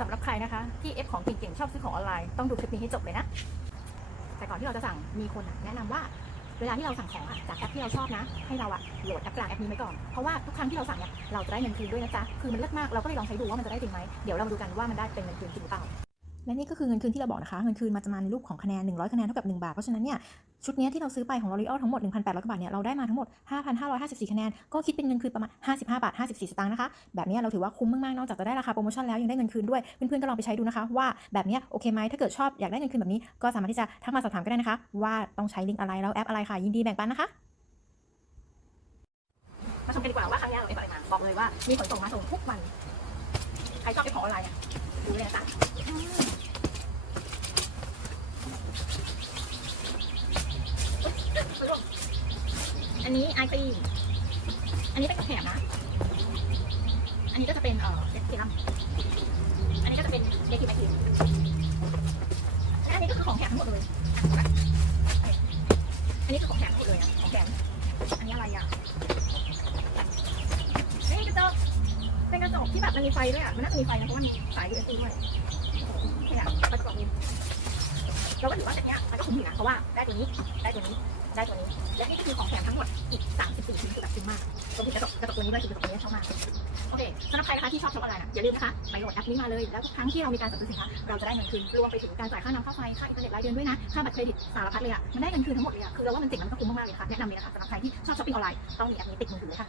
สำหรับใครนะคะ ที่เอฟของเก่งๆ ชอบซื้อของออนไลน์ ต้องดูคลิปนี้ให้จบเลยนะ แต่ก่อนที่เราจะสั่งมีคนแนะนำว่า เวลาที่เราสั่งของจากแอปที่เราชอบนะ ให้เราอะโหลดแอปกลางแอปนี้ไว้ก่อน เพราะว่าทุกครั้งที่เราสั่งเนี่ยเราจะได้เงินคืนด้วยนะจ๊ะ คือมันเลิศมาก เราก็เลยลองใช้ดูว่ามันจะได้จริงไหมเดี๋ยวเรามาดูกันว่ามันได้เป็นเงินคืนจริงหรือเปล่าและนี่ก็คือเงินคืนที่เราบอกนะคะ เงินคืนมาจะมาในรูปของคะแนน 100 คะแนนเท่ากับ 1 บาท เพราะฉะนั้นเนี่ย ชุดนี้ที่เราซื้อไปของ L'Oreal ทั้งหมด 1,800 กว่าบาทเนี่ย เราได้มาทั้งหมด 5,554 คะแนน ก็คิดเป็นเงินคืนประมาณ 55 บาท 54 สตางค์นะคะ แบบนี้เราถือว่าคุ้มมากๆ นอกจากจะได้ราคาโปรโมชั่นแล้วยังได้เงินคืนด้วย เพื่อนๆ ก็ลองไปใช้ดูนะคะ ว่าแบบนี้โอเคไหมถ้าเกิดชอบอยากได้เงินคืนแบบนี้ก็สามารถที่จะทักมาสอบถามก็ได้นะคะ ว่าต้องใช้ลิงก์อะไรแล้วแอปอะไรค่ะยินดีแบ่งปันนะคะมาชมกันดีกว่าว่าครั้งนี้เราเอฟอะไรมาบอกเลยว่ามีขนส่งมาส่งทุกวันใครชอบเอฟของออนไลน์ดูเลยนะจ๊ะอืมอุ๊ยอุ๊ย อันนี้ไอตีอันนี้เป็นแถมนะ อันนี้ก็จะเป็นเอ่อเสเซรั่มอันนี้ก็จะเป็นเดคิแมคคิวและอันนี้ก็คือของแถมทั้งหมดเลยอันนี้คือของแถมทั้งหมดเลยอะของแถมอันนี้อะไรอะนี่กระจกเป็นกระจกที่แบบมันมีไฟด้วยอะมันน่าจะมีไฟนะเพราะว่ามีสาย USB ด้วยเนี่ยกระจกนี้ เราก็ถือว่าเซ็ตเนี้ยมันก็คุ้มอยู่นะเพราะว่าได้ตัวนี้ได้ตัวนี้ได้ตัวนี้ และนี่ก็คือของแถมทั้งหมดอีก 34 ชิ้นคือแบบคุ้มมากรวมถึงกระจกกระจกตัวนี้ด้วยคือกระจกตัวนี้ชอบมากโอเคสำหรับใครนะคะที่ชอบช็อปออนไลน์นะอย่าลืมนะคะไปโหลดแอปนี้มาเลยแล้วทุกครั้งที่เรามีการสั่งซื้อสินค้าเราจะได้เงินคืนรวมไปถึงการจ่ายค่าน้ำค่าไฟค่าอินเทอร์เน็ตรายเดือนด้วยนะค่าบัตรเครดิตสารพัดเลยอะมันได้เงินคืนทั้งหมดเลยอะคือเราว่ามันเจ๋งแล้วมันก็คุ้มมากๆเลยค่ะแนะนำเลยนะคะสำหรับใครที่ชอบช้อปปิ้งออนไลน์ต้องมีแอปนี้ติดมือถือเลยค่ะ